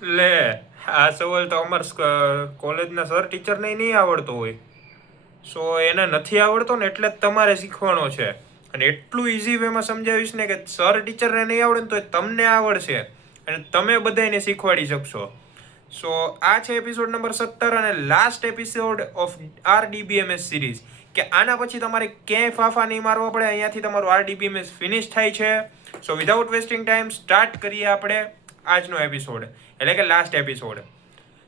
લે, આ સવાલ તો અમાર કોલેજના સર ટીચરને નહીં આવડતો હોય. સો એને નથી આવડતો ને એટલે જ તમારે શીખવાનો છે. અને એટલું ઇઝી વેમાં સમજાવીશ ને કે સર ટીચરને નહીં આવડે ને તો તમને આવડશે અને તમે બધાને શીખવાડી શકશો. સો આ છે એપિસોડ નંબર 17 અને last episode of RDBMS series. કે આના પછી તમારે ક્યાંય ફાફા નહીં મારવા પડે. અહીંયાથી તમારું RDBMS ફિનિશ થાય છે. સો વિધાઉટ વેસ્ટિંગ ટાઈમ સ્ટાર્ટ કરીએ આપણે આજનો એપિસોડ, એટલે કે લાસ્ટ એપિસોડ.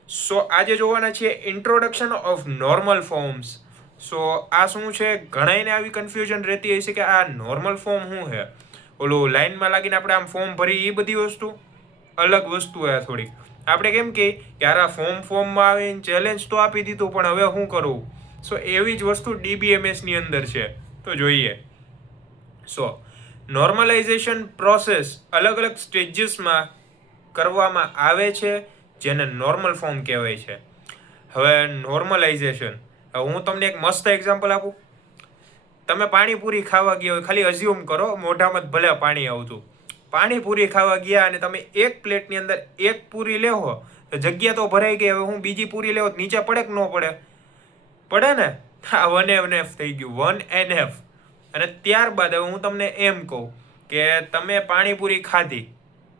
સો આજે જોવાના છીએ ઇન્ટ્રોડક્શન ઓફ નોર્મલ ફોર્મ્સ. સો આ શું છે, ઘણાઈને આવી કન્ફ્યુઝન રહેતી હોય છે કે આ નોર્મલ ફોર્મ શું છે. ઓલું લાઈનમાં લાગીને આપણે આમ ફોર્મ ભરી એ બધી વસ્તુ અલગ વસ્તુ છે થોડીક. આપણે કેમ કે યાર આ ફોર્મમાં આવીને ચેલેન્જ તો આપી દીધું પણ હવે શું કરવું. સો એવી જ વસ્તુ DBMSની અંદર છે. તો જોઈએ. સો નોર્મલાઇઝેશન પ્રોસેસ અલગ અલગ સ્ટેજીસમાં કરવામાં આવે છે, જેને નોર્મલ ફોર્મ કહેવાય છે. હવે નોર્મલાઇઝેશન, હું તમને એક મસ્ત એક્ઝામ્પલ આપું. તમે પાણીપુરી ખાવા ગયા હોય, ખાલી અઝ્યુમ કરો મોઢામાં ભલે પાણી આવતું. પાણીપુરી ખાવા ગયા અને તમે એક પ્લેટની અંદર એક પૂરી લેવો તો જગ્યા તો ભરાઈ ગઈ. હવે હું બીજી પૂરી લેવો નીચે પડે કે ન પડે? પડે ને. હા, 1NF થઈ ગયું, 1NF. અને ત્યારબાદ હવે હું તમને એમ કહું કે તમે પાણીપુરી ખાધી,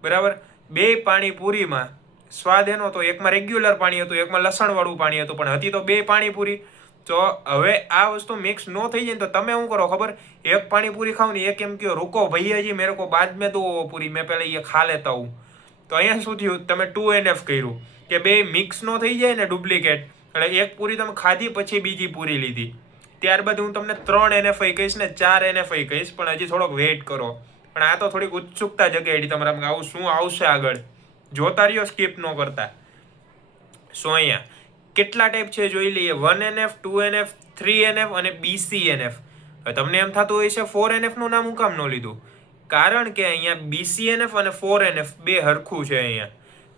બરાબર. બે પાણીપુરીમાં સ્વાદ એનો તો એકમાં રેગ્યુલર પાણી હતું, એકમાં લસણવાળું પાણી હતું, પણ હતી તો બે પાણીપુરી. તો હવે આ વસ્તુ મિક્સ ન થઈ જાય ને તો તમે શું કરો ખબર? એક પાણીપુરી ખાવ ને એક એમ કહો રૂકો ભૈયાજી મેરે કો બાદ મેં દો પૂરી, મેં પહેલા એ ખા લેતા હું. તો અહીંયા શું થયું, તમે 2NF કર્યું કે બે મિક્સ ન થઈ જાય ને ડુપ્લિકેટ. એટલે એક પૂરી તમે ખાધી પછી બીજી પૂરી લીધી. ત્યારબાદ હું તમને 3NF કહીશ ને 4NF કહીશ, પણ હજી થોડોક વેઇટ કરો. પણ આ તો થોડીક ઉત્સુકતા જગાડી તમારા, આવું શું આવશે આગળ. જોતા રહ્યો, સ્કીપ ન કરતા. સો અહીંયા કેટલા ટાઈપ છે જોઈ લઈએ. 1NF, 2NF, 3NF અને BCNF. હવે તમને એમ થતું હોય છે 4NF નું નામ હું કામ ન લીધું? કારણ કે અહીંયા BCNF અને 4NF બે હરખું છે અહીંયા.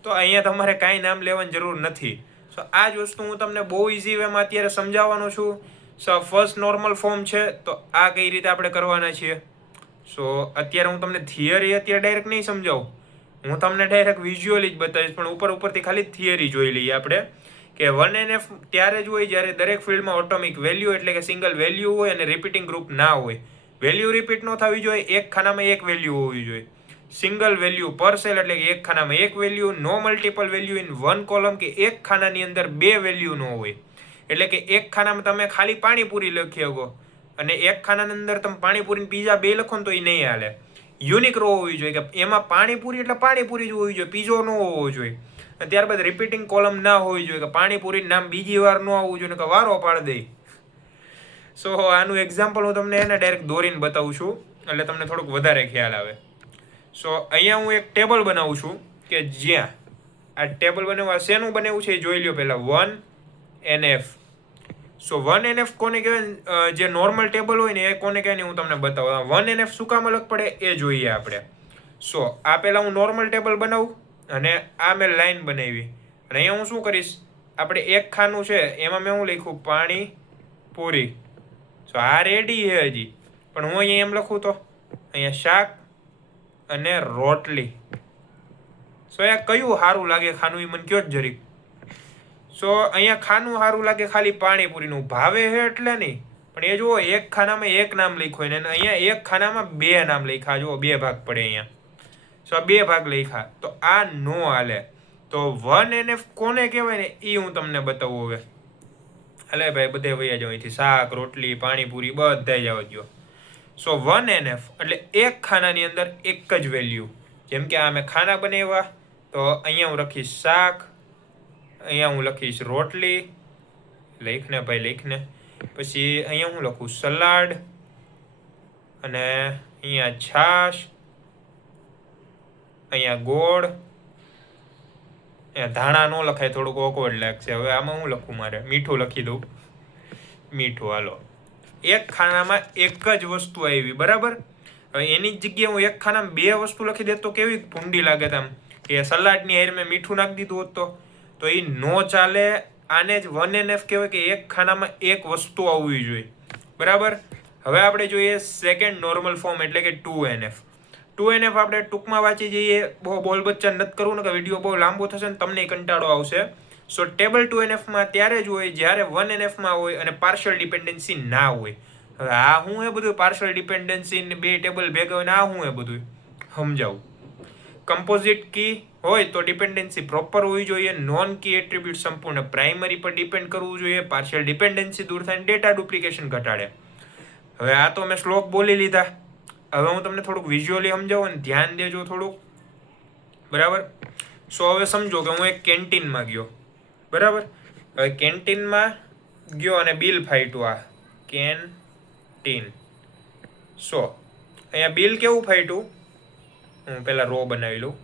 તો અહીંયા તમારે કાંઈ નામ લેવાની જરૂર નથી. સો આ જ વસ્તુ હું તમને બહુ ઇઝી વેમાં અત્યારે સમજાવવાનો છું. સો ફર્સ્ટ નોર્મલ ફોર્મ છે, તો આ કઈ રીતે આપણે કરવાના છીએ. સો અત્યારે હું તમને થિયરી અત્યારે ડાયરેક્ટ નહીં સમજાવું, હું તમને ડાયરેક્ટ વિઝ્યુઅલી જ બતાવીશ. પણ ઉપરથી ખાલી થિયરી જોઈ લઈએ આપણે કે 1NF ત્યારે જ હોય જ્યારે દરેક ફિલ્ડમાં ઓટોમિક વેલ્યુ એટલે કે સિંગલ વેલ્યુ હોય અને રિપીટિંગ ગ્રુપ ના હોય. વેલ્યુ રિપીટ ન થવી જોઈએ, એક ખાનામાં એક વેલ્યુ હોવી જોઈએ. સિંગલ વેલ્યુ પર સેલ એટલે કે એક ખાનામાં એક value. No multiple value in one column, કે એક ખાનાની અંદર બે વેલ્યુ ન હોય. એટલે કે એક ખાનામાં તમે ખાલી પાણીપુરી લખી શકો અને એક ખાનાની અંદર તમે પાણીપુરી પીઝા બે લખો ને તો એ નહીં હાલે. યુનિક રો હોવી જોઈએ કે એમાં પાણીપુરી એટલે પાણીપુરી જ હોવી જોઈએ, પીઝો ન હોવો જોઈએ. અને ત્યારબાદ રિપીટિંગ કોલમ ના હોવી જોઈએ કે પાણીપુરી નામ બીજી વાર ન આવવું જોઈએ કે વારો પાડ દે. સો આનું એક્ઝામ્પલ હું તમને એને ડાયરેક્ટ દોરીને બતાવું છું એટલે તમને થોડુંક વધારે ખ્યાલ આવે. સો અહીંયા હું એક ટેબલ બનાવું છું કે જ્યાં આ ટેબલ બનાવવા શેનું બનાવ્યું છે એ જોઈ લ્યો પહેલાં. 1NF. સો 1NF કોને કહેવાય? જે નોર્મલ ટેબલ હોય ને એ કોને કહેવાય હું તમને બતાવું. 1NF શું કામ અલગ પડે એ જોઈએ આપણે. સો આ પહેલાં હું નોર્મલ ટેબલ બનાવું અને આ મેં લાઈન બનાવી. અને અહીંયા હું શું કરીશ, આપણે એક ખાનું છે એમાં મેં હું લખ્યું પાણી પૂરી. સો આ રેડી છે હજી, પણ હું અહીંયા એમ લખું તો અહીંયા શાક અને રોટલી. સો અહીંયા કયું સારું લાગે ખાનું એ મને કયો જ જરીક. સો અહીંયા ખાનું સારું લાગે ખાલી પાણીપુરીનું, ભાવે છે એટલે નહીં. પણ એ જુઓ એક ખાનામાં એક નામ લખ્યું ને અહીંયા એક ખાનામાં બે નામ લખ્યા. જુઓ બે ભાગ પડે અહીંયા. સો આ બે ભાગ લખ્યા તો આ નો હાલે. તો 1NF કોને કહેવાય ને એ હું તમને બતાવું હવે. અલે ભાઈ બધે વૈયા જાવ અહીંથી, શાક રોટલી પાણીપુરી બધા જ આવવા દો. સો 1NF એટલે એક ખાનાની અંદર એક જ વેલ્યુ. જેમ કે આ મેં ખાના બનાવ્યા તો અહીંયા હું લખીશ શાક, અહીંયા હું લખીશ રોટલી, લખને ભાઈ લખને. પછી અહીંયા હું લખું સલાડ અને અહીંયા છાશ, અહીંયા ગોળ. અહીંયા ધાણા ન લખાય, થોડુંક ઓકવર્ડ લાગશે. હવે આમાં હું લખું, મારે મીઠું લખી દઉં, મીઠું. હાલો, એક ખાનામાં એક જ વસ્તુ આવી, બરાબર. હવે એની જ જગ્યાએ હું એક ખાનામાં બે વસ્તુ લખી દે તો કેવી ભૂંડી લાગે આમ. કે સલાડની હારે મેં મીઠું નાખી દીધું હોત તો એ નો ચાલે. આને જ 1NF કહેવાય કે એક ખાનામાં એક વસ્તુ આવવી જોઈએ, બરાબર. હવે આપણે જોઈએ સેકન્ડ નોર્મલ ફોર્મ એટલે કે 2NF. 2NF આપણે ટૂંકમાં વાંચી જઈએ, બહુ બોલ બચ્ચા નથી કરવું ને કે વિડીયો બહુ લાંબો થશે ને તમને કંટાળો આવશે. સો ટેબલ 2NFમાં ત્યારે જ હોય જ્યારે 1NFમાં હોય અને પાર્શિયલ ડિપેન્ડન્સી ના હોય. હવે આ શું એ બધું પાર્શિયલ ડિપેન્ડન્સી ને બે ટેબલ ભેગા હોય ને આ શું એ બધું સમજાવું. કમ્પોઝિટ કી હોય તો ડિપેન્ડન્સી પ્રોપર હોવી જોઈએ. નોન કી એટ્રીબ્યુટ સંપૂર્ણ પ્રાઇમરી પર ડિપેન્ડ કરવું જોઈએ. પાર્શિયલ ડિપેન્ડન્સી દૂર થાય, ડેટા ડુપ્લિકેશન ઘટાડે. હવે આ તો મેં શ્લોક બોલી લીધા. હવે હું તમને થોડુંક વિઝ્યુઅલી સમજાવું ને ધ્યાન દેજો થોડુંક, બરાબર. સો હવે સમજો કે હું એક કેન્ટીનમાં ગયો, બરાબર. હવે કેન્ટીનમાં ગયો અને બિલ ફાટ્યું, આ કેન્ટીન. સો અહીંયા બિલ કેવું ફાટ્યું, હું પહેલાં રો બનાવી લઉં,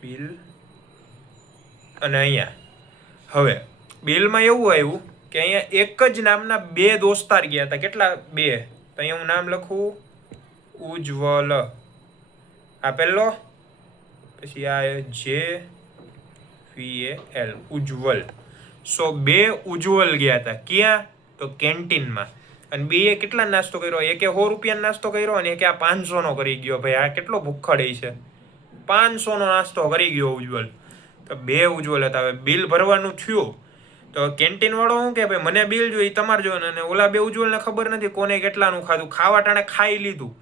બિલ. અને અહીંયા હવે બિલમાં એવું આવ્યું કે અહીંયા એક જ નામના બે દોસ્તાર ગયા હતા. કેટલા? બે. તો અહીંયા હું નામ લખું ઉજ્જવલ, આ પહેલો, પછી આ JVAL, ઉજ્જવલ. સો બે ઉજ્જવલ ગયા હતા. ક્યાં? તો કેન્ટીનમાં. અને બે કેટલા નાસ્તો કર્યો? એકે 100 રૂપિયાનો નાસ્તો કર્યો અને એકે આ 500નો કરી ગયો. ભાઈ આ કેટલો ભૂખડ છે, 500નો નાસ્તો કરી ગયો ઉજ્જવલ. તો બે ઉજ્જવલ હતા. હવે બિલ ભરવાનું થયું તો કેન્ટીન વાળો શું કે ભાઈ મને બિલ જોઈએ, તમારે જોવાનું. અને ઓલા બે ઉજ્જવલને ખબર નથી કોને કેટલાનું ખાધું, ખાવા ટાણે ખાઈ લીધું.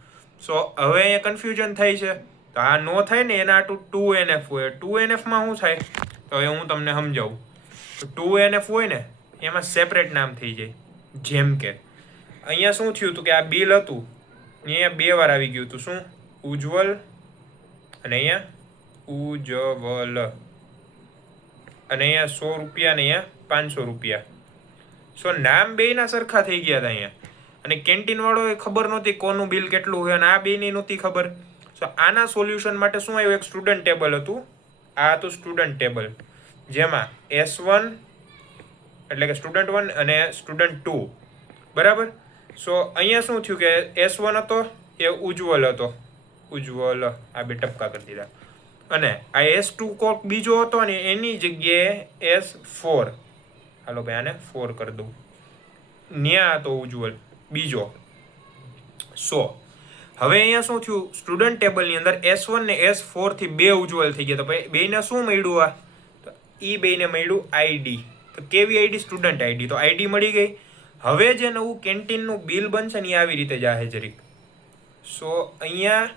સો હવે અહીંયા કન્ફ્યુઝન થાય છે. તો આ નો થાય ને એના આટલું 2NF હોય. 2NFમાં શું થાય તો હવે હું તમને સમજાવું. તો 2NF હોય ને એમાં સેપરેટ નામ થઈ જાય. જેમ કે અહીંયા શું થયું હતું કે આ બિલ હતું, અહીંયા બે વાર આવી ગયું હતું. શું? ઉજ્જવલ અને અહીંયા ઉજ્જવલ. અને અહીંયા 100 રૂપિયા ને અહીંયા 500 રૂપિયા. સો નામ બેયના સરખા થઈ ગયા હતા અહીંયા. અને કેન્ટીન વાળો એ ખબર નહોતી કોનું બિલ કેટલું હોય અને આ બેની નહોતી ખબર. સો આના સોલ્યુશન માટે શું આવ્યું? એક સ્ટુડન્ટ ટેબલ હતું. આ હતું સ્ટુડન્ટ ટેબલ, જેમાં S1 એટલે કે સ્ટુડન્ટ 1 અને સ્ટુડન્ટ 2, બરાબર. સો અહીંયા શું થયું કે S1 હતો એ ઉજ્જવલ હતો, ઉજ્જવલ, આ બે ટપકા કરી દીધા. અને આ S2 કોક બીજો હતો ને એની જગ્યાએ S4, હાલો ભાઈ આને 4 કરી દઉં, ન્યા હતો ઉજ્જવલ બીજો. સો હવે અહીંયા શું થયું? સ્ટુડન્ટ ટેબલની અંદર S1 ને S4 થી બે ઉજ્જવલ થઈ ગયા. તો ભાઈ બેને શું મળ્યું? આ તો ઈ બેને મળ્યું ID. તો કેવી ID? Student ID. તો ID મળી ગઈ. હવે જે નવું કેન્ટીનનું બિલ બનશે ને એ આવી રીતે જાહે જરીક. સો અહીંયા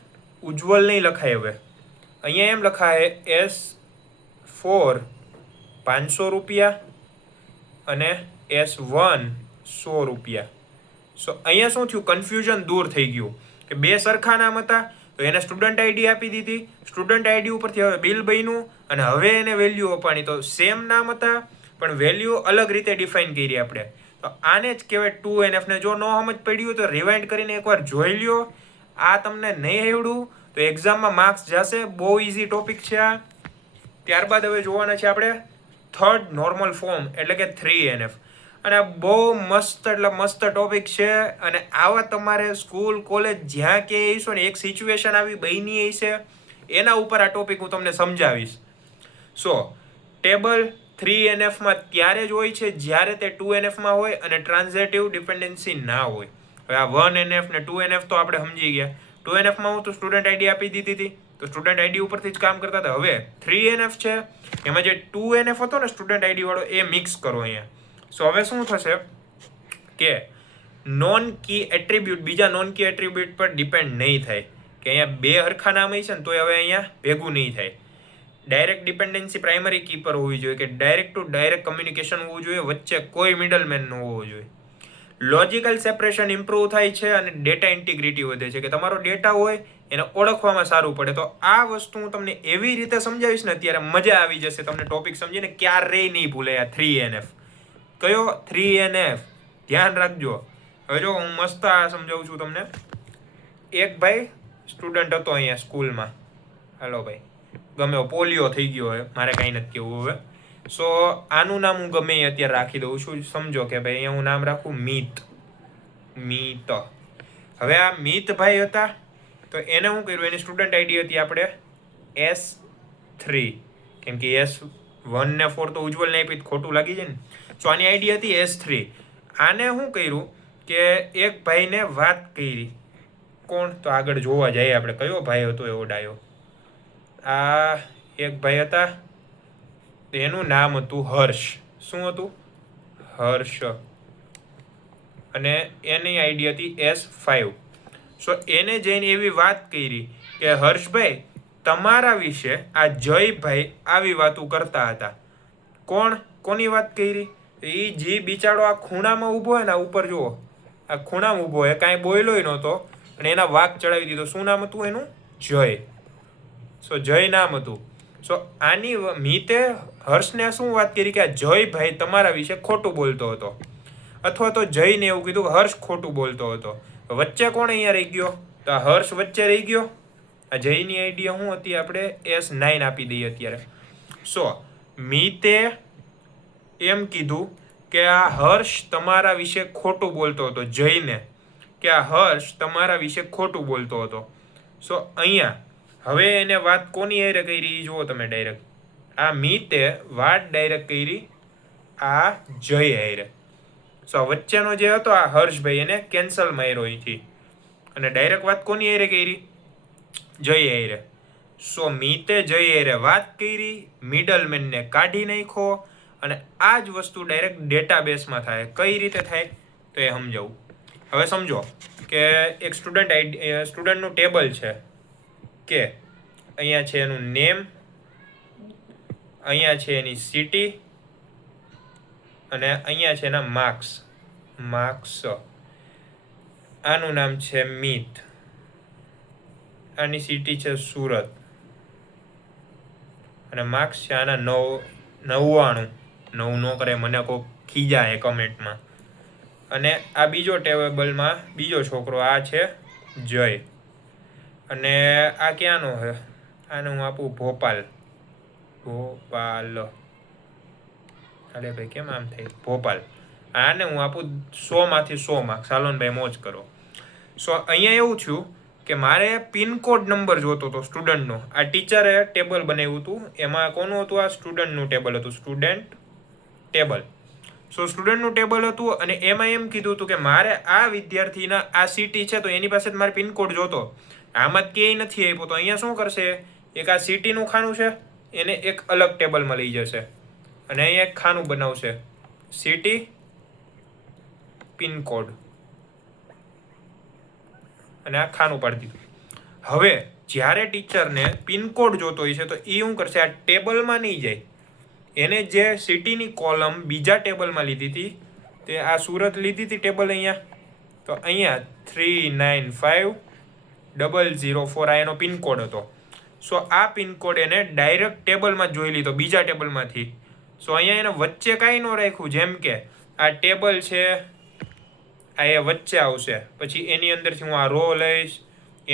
ઉજ્જવલ નહીં લખાય, હવે અહીંયા એમ લખાય S4 500 રૂપિયા અને S1 100 રૂપિયા. સો અહીંયા શું થયું? કન્ફ્યુઝન દૂર થઈ ગયું કે બે સરખા નામ હતા તો એને સ્ટુડન્ટ ID આપી દીધી. સ્ટુડન્ટ ID ઉપરથી હવે બિલ બન્યું અને હવે એને વેલ્યુ અપાણી. તો સેમ નામ હતા પણ વેલ્યુ અલગ રીતે ડિફાઇન કરી આપણે. તો આને જ કહેવાય 2NF. ને જો ન સમજ પડ્યું તો રિવાઇન્ડ કરીને એકવાર જોઈ લ્યો. આ તમને નહીં આવડ્યું તો એક્ઝામમાં માર્ક્સ જશે. બહુ ઇઝી ટોપિક છે આ. ત્યારબાદ હવે જોવાના છે આપણે થર્ડ નોર્મલ ફોર્મ એટલે કે 3NF. અને બહુ મસ્ત એટલે મસ્ત ટોપિક છે. અને આવા તમારે સ્કૂલ કોલેજ જ્યાં કે હશો ને એક સિચ્યુએશન આવી બની હશે એના ઉપર આ ટોપિક હું તમને સમજાવીશ. સો ટેબલ 3NFમાં ત્યારે જ હોય છે જ્યારે તે 2NFમાં હોય અને ટ્રાન્ઝિટિવ ડિપેન્ડન્સી ના હોય. હવે આ 1NF ને 2NF તો આપણે સમજી ગયા. 2NFમાં હું તો સ્ટુડન્ટ ID આપી દીધી હતી તો સ્ટુડન્ટ ID ઉપરથી જ કામ કરતા હતા. હવે 3NF છે એમાં જે 2NF હતો ને સ્ટુડન્ટ ID વાળો એ મિક્સ કરો અહીંયા. સો હવે શું થશે કે નોન કી એટ્રીબ્યુટ બીજા નોન કી એટ્રીબ્યુટ પર ડિપેન્ડ નહીં થાય. કે અહીંયા બે હરખા નામ હશે ને તો હવે અહીંયા ભેગું નહીં થાય. ડાયરેક્ટ ડિપેન્ડન્સી પ્રાઇમરી કી પર હોવી જોઈએ કે ડાયરેક્ટ ટુ ડાયરેક્ટ કમ્યુનિકેશન હોવું જોઈએ, વચ્ચે કોઈ મિડલમેન ન હોવો જોઈએ. લોજિકલ સેપરેશન ઇમ્પ્રૂવ થાય છે અને ડેટા ઇન્ટિગ્રિટી વધે છે કે તમારો ડેટા હોય એને ઓળખવામાં સારું પડે. તો આ વસ્તુ હું તમને એવી રીતે સમજાવીશ ને અત્યારે મજા આવી જશે તમને ટોપિક સમજીને. ક્યારેય નહીં ભૂલે આ 3NF. કયો? 3NF. ધ્યાન રાખજો. હવે જો હું મસ્ત આ સમજાવું છું તમને. એક ભાઈ સ્ટુડન્ટ હતો અહીંયા સ્કૂલમાં, હાલો ભાઈ ગમે પોલિયો થઈ ગયો હોય, મારે કાંઈ નથી કહેવું હવે. સો આનું નામ હું ગમે અત્યારે રાખી દઉં છું. સમજો કે ભાઈ અહીંયા હું નામ રાખું મિત. હવે આ મિતભાઈ હતા તો એને શું કર્યું? એની સ્ટુડન્ટ ID હતી આપણે S3. કેમ કે S1 ને 4 તો ઉજ્જવલને આપી ખોટું લાગી જાય ને. સો આની ID હતી S3. આને શું કર્યું કે એક ભાઈને વાત કરી કોણ? તો આગળ જોવા જઈએ આપણે કયો ભાઈ હતો એવો ડાયો. આ એક ભાઈ હતા, એનું નામ હતું હર્ષ. શું હતું? હર્ષ. અને એની આઈડી હતી S5. સો એને જઈને એવી વાત કરી કે હર્ષભાઈ, તમારા વિશે આ જયભાઈ આવી વાતો કરતા હતા. કોની વાત કરી? એ જે બિચારો આ ખૂણામાં ઊભો હોય ને, ઉપર જુઓ, આ ખૂણામાં ઊભો હોય, કાંઈ બોલ્યો નહોતો અને એના વાક ચડાવી દીધો. શું નામ હતું એનું? જય. સો જય નામ હતું. સો આની મીતે હર્ષને શું વાત કરી કે આ જયભાઈ તમારા વિશે ખોટું બોલતો હતો, અથવા તો જયને એવું કીધું કે હર્ષ ખોટું બોલતો હતો. વચ્ચે કોણ અહીંયા રહી ગયો? તો આ હર્ષ વચ્ચે રહી ગયો. આ જયની આઈડિયા શું હતી? આપણે S9 આપી દઈએ અત્યારે. સો મીતે એમ કીધું કે આ હર્ષ તમારા વિશે ખોટું બોલતો હતો, જયને, કે આ હર્ષ તમારા વિશે ખોટું બોલતો હતો. સો અહીંયા હવે એને વાત કોની હારે કરી જુઓ તમે ડાયરેક્ટ. આ મીતે વાત ડાયરેક્ટ કરી આ જય હારે. સો વચ્ચેનો જે હતો આ હર્ષભાઈ, એને કેન્સલ માર્યો અહીંથી અને ડાયરેક્ટ વાત કોની હારે કરી? જય હારે. સો મીતે જય હારે વાત કરી, મિડલમેનને કાઢી નાખ્યો અને આ જ વસ્તુ ડાયરેક્ટ ડેટાબેઝમાં થાય. કઈ રીતે થાય તો એ સમજાવું. હવે સમજો કે એક સ્ટુડન્ટનું ટેબલ છે, કે અહીંયા છે એનું નેમ, અહીંયા છે એની સિટી અને અહીંયા છે એના માર્ક્સ. આનું નામ છે મીત, આની સિટી છે સુરત અને માર્ક્સ છે આના 99. 9 ન કરે મને કોઈ ખીજાય કમેન્ટમાં. અને આ બીજો ટેબલમાં બીજો છોકરો આ છે જય. અને આ ક્યાંનો છે? આને હું આપું ભોપાલ. અરે ભાઈ કેમ આમ થાય? ભોપાલ. આને હું આપું 100 માંથી 100 માર્ક્સ. સાલોનભાઈ મોજ કરો. સો અહીંયા એવું થયું કે મારે પિનકોડ નંબર જોતો હતો સ્ટુડન્ટનો. આ ટીચરે ટેબલ બનાવ્યું હતું, એમાં કોનું હતું? આ સ્ટુડન્ટનું ટેબલ હતું, સ્ટુડન્ટ ટેબલ. સો સ્ટુડન્ટનું ટેબલ હતું અને એમાં એમ કીધું હતું કે મારે આ વિદ્યાર્થીના આ સિટી છે તો એની પાસે મારે પિનકોડ જોતો. આમાં જ ક્યાંય નથી આપ્યો. તો અહીંયા શું કરશે? એક આ સિટીનું ખાનું છે એને એક અલગ ટેબલમાં લઈ જશે અને અહીંયા એક ખાનું બનાવશે, સિટી પિનકોડ, અને આ ખાનું પાડી દીધું. હવે જ્યારે ટીચરને પિનકોડ જોતો હોય છે તો એ શું કરશે? આ ટેબલમાં નહીં જાય, એને જે સિટીની કોલમ બીજા ટેબલમાં લીધી હતી, તે આ સુરત લીધી હતી ટેબલ અહીંયા, તો અહીંયા 395004 આ એનો પિનકોડ હતો. સો આ પિનકોડ એને ડાયરેક્ટ ટેબલમાં જોઈ લીધો બીજા ટેબલમાંથી. સો અહીંયા એને વચ્ચે કાંઈ ન રાખ્યું, જેમ કે આ ટેબલ છે, આ એ વચ્ચે આવશે, પછી એની અંદરથી હું આ રો લઈશ,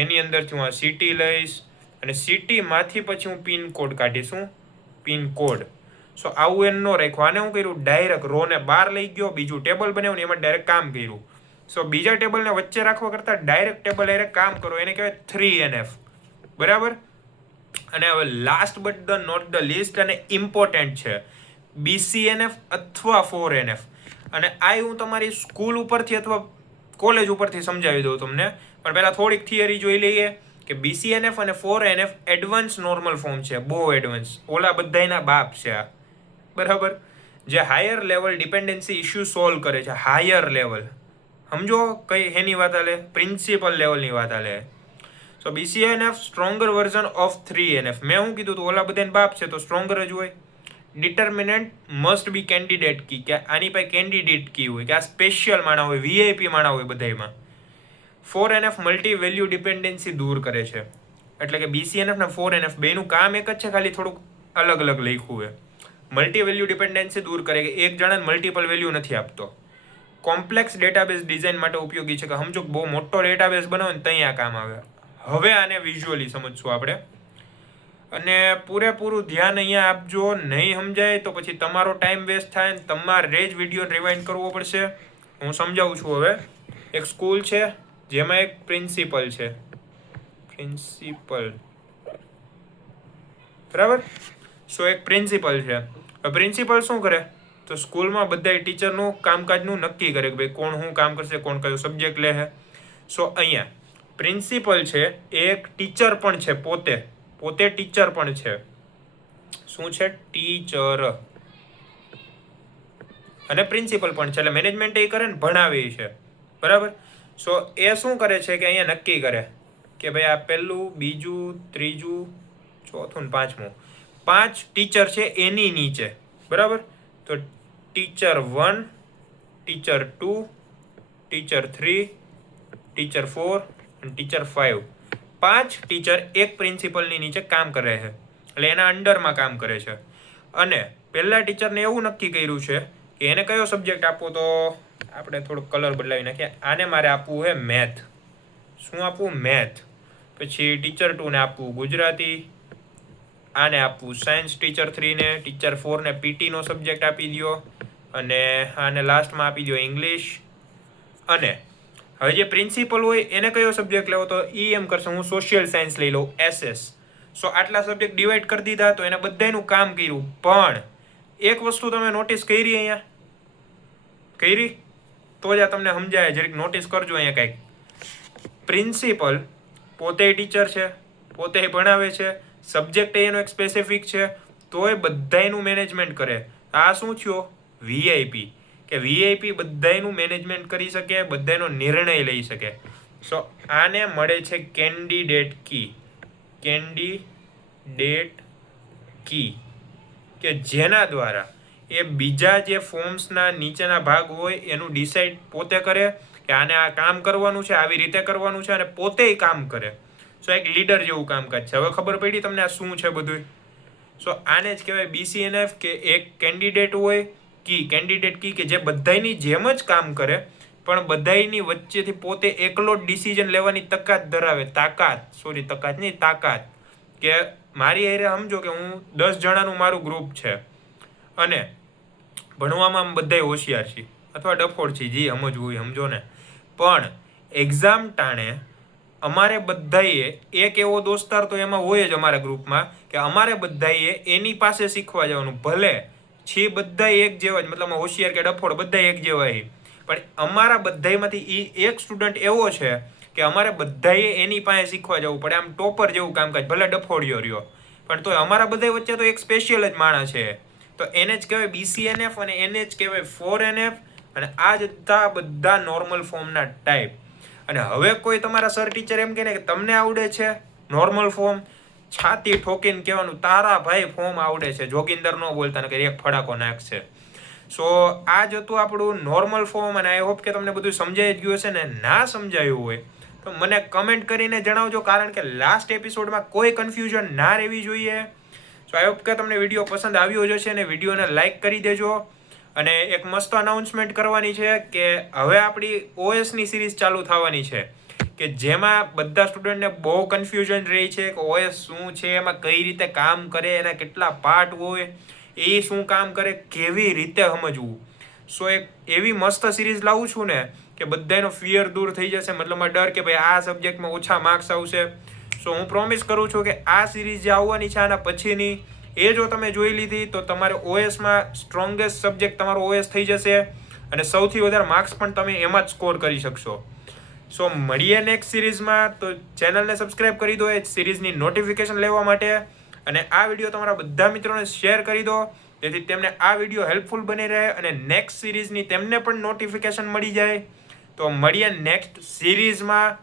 એની અંદરથી હું આ સિટી લઈશ અને સિટીમાંથી પછી હું પિનકોડ કાઢીશું, પિનકોડ. સો આવું એને ન રાખ્યું. આને હું કર્યું? ડાયરેક્ટ રોને બહાર લઈ ગયો, બીજું ટેબલ બનાવ્યું ને એમાં ડાયરેક્ટ કામ કર્યું. સો બીજા ટેબલને વચ્ચે રાખવા કરતાં ડાયરેક્ટ ટેબલ ડાયરેક્ટ કામ કરો, એને કહેવાય 3NF. બરાબર? અને હવે last but the not the least અને ઇમ્પોર્ટન્ટ છે BCNF અથવા 4NF. અને આ હું તમારી સ્કૂલ ઉપરથી અથવા કોલેજ ઉપરથી સમજાવી દઉં તમને, પણ પહેલાં થોડીક થિયરી જોઈ લઈએ કે BCNF અને 4NF એડવાન્સ નોર્મલ ફોર્મ છે, બહુ એડવાન્સ. ઓલા બધાના બાપ છે આ. બરાબર? જે higher level dependency issue solve કરે છે, હાયર લેવલ. સમજો કઈ એની વાત આલે? પ્રિન્સિપલ લેવલની વાત આલે. સો BCNF stronger version of 3NF. મેં શું કીધું હતું? ઓલા બધાને બાપ છે તો સ્ટ્રોંગર જ હોય. ડિટર્મિનન્ટ મસ્ટ બી કેન્ડિડેટ કી, કે આની પાસે કેન્ડિડેટ કી હોય, કે આ સ્પેશિયલ માણા હોય, VIP માણા હોય બધામાં. 4NF મલ્ટી વેલ્યુ ડિપેન્ડન્સી દૂર કરે છે. એટલે કે BCNF ને 4NF બેનું કામ એક જ છે, ખાલી થોડુંક અલગ અલગ લખ્યું હોય. મલ્ટી વેલ્યુ ડિપેન્ડન્સી દૂર કરે કે એક જણાને મલ્ટિપલ વેલ્યુ નથી આપતો. કોમ્પ્લેક્સ ડેટાબેઝ ડિઝાઇન માટે ઉપયોગી છે, કે સમજો બહુ મોટો ડેટાબેઝ બનાવો ને ત્યાં આ કામ આવે. હવે આને વિઝ્યુઅલી સમજશું આપણે, અને પૂરેપૂરું ધ્યાન અહીંયા આપજો. નહીં સમજાય તો પછી તમારો ટાઈમ વેસ્ટ થાય ને તમારે જ વિડીયો રિવાઇન્ડ કરવો પડશે. હું સમજાવું છું. હવે એક સ્કૂલ છે જેમાં એક પ્રિન્સિપલ છે, બરાબર? સો એક પ્રિન્સિપલ છે. પ્રિન્સિપલ શું કરે? તો સ્કૂલમાં બધા ટીચરનું કામકાજનું નક્કી કરે કે ભાઈ કોણ શું કામ કરશે, કોણ કયો સબ્જેક્ટ લે છે. સો અહીંયા પ્રિન્સિપલ છે એ એક ટીચર પણ છે, પોતે ટીચર પણ છે. શું છે? ટીચર અને પ્રિન્સિપલ પણ છે, એટલે મેનેજમેન્ટ એ કરે ને ભણાવે છે, બરાબર. સો એ શું કરે છે કે અહીંયા નક્કી કરે કે ભાઈ આ પહેલું, બીજું, ત્રીજું, ચોથું ને પાંચમું, 5 ટીચર છે એની નીચે, બરાબર. તો ટીચર 1, ટીચર 2, ટીચર 3, ટીચર 4 અને ટીચર 5, 5 ટીચર એક પ્રિન્સિપલની નીચે કામ કરે છે, એટલે એના અંડરમાં કામ કરે છે. અને પહેલા ટીચરને એવું નક્કી કર્યું છે કે એને કયો સબ્જેક્ટ આપવો, તો આપણે થોડુંક કલર બદલાવી નાખીએ. આને મારે આપવું છે મેથ. શું આપવું? મેથ. પછી ટીચર 2 ને આપવું ગુજરાતી, આને આપવું સાયન્સ ટીચર 3 ને, ટીચર 4 ને પીટીનો સબ્જેક્ટ આપી દો, અને આને લાસ્ટમાં આપી દો ઇંગ્લિશ. અને હવે જે પ્રિન્સિપલ હોય એને કયો સબ્જેક્ટ લેવો, તો એમ કરશે હું સોશિયલ સાયન્સ લઈ લઉં, SS. સો આટલા સબ્જેક્ટ ડિવાઈડ કરી દીધા, તો એને બધાનું કામ કર્યું. પણ એક વસ્તુ તમે નોટિસ કરી અહીંયા? કરી? તો જ આ તમને સમજાય, જરીક નોટિસ કરજો અહીંયા કંઈક. પ્રિન્સિપલ પોતે ટીચર છે, પોતે ભણાવે છે, સબ્જેક્ટ એનો એક સ્પેસિફિક છે, તોય બધાયનું મેનેજમેન્ટ કરે. આ શું થયો? VIP. કે VIP બધાયનું મેનેજમેન્ટ કરી શકે, બધાયનો નિર્ણય લઈ શકે. સો આને મળે છે કેન્ડિડેટ કી. કેન્ડિડેટ કી, કે જેના દ્વારા એ બીજા જે ફોર્મ્સના નીચેના ભાગ હોય એનું ડિસાઈડ પોતે કરે કે આને આ કામ કરવાનું છે, આવી રીતે કરવાનું છે, અને પોતે કામ કરે. સો એક લીડર જેવું કામકાજ છે. હવે ખબર પડી તમને આ શું છે બધું? સો આને જ કહેવાય BCNF, કે એક કેન્ડિડેટ હોય કી, કેન્ડિડેટ કી, કે જે બધાયની જેમ જ કામ કરે, પણ બધાયની વચ્ચેથી પોતે એકલો જ ડિસિઝન લેવાની તાકાત ધરાવે. તાકાત. કે મારી હારે સમજો કે હું 10 જણાનું મારું ગ્રુપ છે, અને ભણવામાં બધાય હોશિયાર છે અથવા ડફોડ છે, જે સમજવું હોય સમજો ને. પણ એક્ઝામ ટાણે અમારે બધાએ એક એવો દોસ્તાર તો એમાં હોય જ અમારા ગ્રુપમાં, કે અમારે બધાએ એની પાસે શીખવા જવાનું. ભલે છે બધા એક જેવા જ, મતલબ હોશિયાર કે ડફોડ બધા એક જેવા, પણ અમારા બધાયમાંથી એક સ્ટુડન્ટ એવો છે કે અમારે બધાએ એની પાસે શીખવા જવું પડે. આમ ટોપર જેવું કામકાજ, ભલે ડફોડિયો રહ્યો, પણ તો અમારા બધા વચ્ચે તો એક સ્પેશિયલ જ માણસ છે. તો એને જ કહેવાય BCNF, અને એને જ કહેવાય 4NF, અને આ જ બધા નોર્મલ ફોર્મના ટાઈપ. અને હવે કોઈ તમારા સર ટીચર એમ કહે ને કે તમને આવડે છે નોર્મલ ફોર્મ, છાતી ઠોકીને કહેવાનું તારા ભાઈ ફોર્મ આવડે છે, જોગિંદર ન બોલતા ને કે એક ફડાકો નાખશે. સો આ જ હતું આપણું નોર્મલ ફોર્મ, અને આઈ હોપ કે તમને બધું સમજાઈ જ ગયું હશે ને. ના સમજાયું હોય તો મને કમેન્ટ કરીને જણાવજો, કારણ કે લાસ્ટ એપિસોડમાં કોઈ કન્ફ્યુઝન ના રહેવી જોઈએ. સો આઈ હોપ કે તમને વિડીયો પસંદ આવ્યો જ હશે, અને વિડીયોને લાઇક કરી દેજો. અને એક મસ્ત અનાઉન્સમેન્ટ કરવાની છે કે હવે આપણી OSની સિરીઝ ચાલુ થવાની છે, કે જેમાં બધા સ્ટુડન્ટને બહુ કન્ફ્યુઝન રહી છે કે OS શું છે, એમાં કઈ રીતે કામ કરે, એના કેટલા પાર્ટ હોય, એ શું કામ કરે, કેવી રીતે સમજવું. સો એક એવી મસ્ત સિરીઝ લાવું છું ને કે બધાનો ફિયર દૂર થઈ જશે, મતલબમાં ડર કે ભાઈ આ સબ્જેક્ટમાં ઓછા માર્ક્સ આવશે. સો હું પ્રોમિસ કરું છું કે આ સિરીઝ જે આવવાની છે આના પછીની, એ જો તમે જોઈ લીધી તો તમારે OSમાં સ્ટ્રોંગેસ્ટ સબ્જેક્ટ તમારો OS થઈ જશે, અને સૌથી વધારે માર્ક્સ પણ તમે એમાં જ સ્કોર કરી શકશો. સો મળીએ નેક્સ્ટ સિરીઝમાં. તો ચેનલને સબસ્ક્રાઈબ કરી દો એ સિરીઝની નોટિફિકેશન લેવા માટે, અને આ વિડીયો તમારા બધા મિત્રોને શેર કરી દો, જેથી તેમને આ વિડીયો હેલ્પફુલ બની રહે અને નેક્સ્ટ સિરીઝની તેમને પણ નોટિફિકેશન મળી જાય. તો મળીએ નેક્સ્ટ સિરીઝમાં.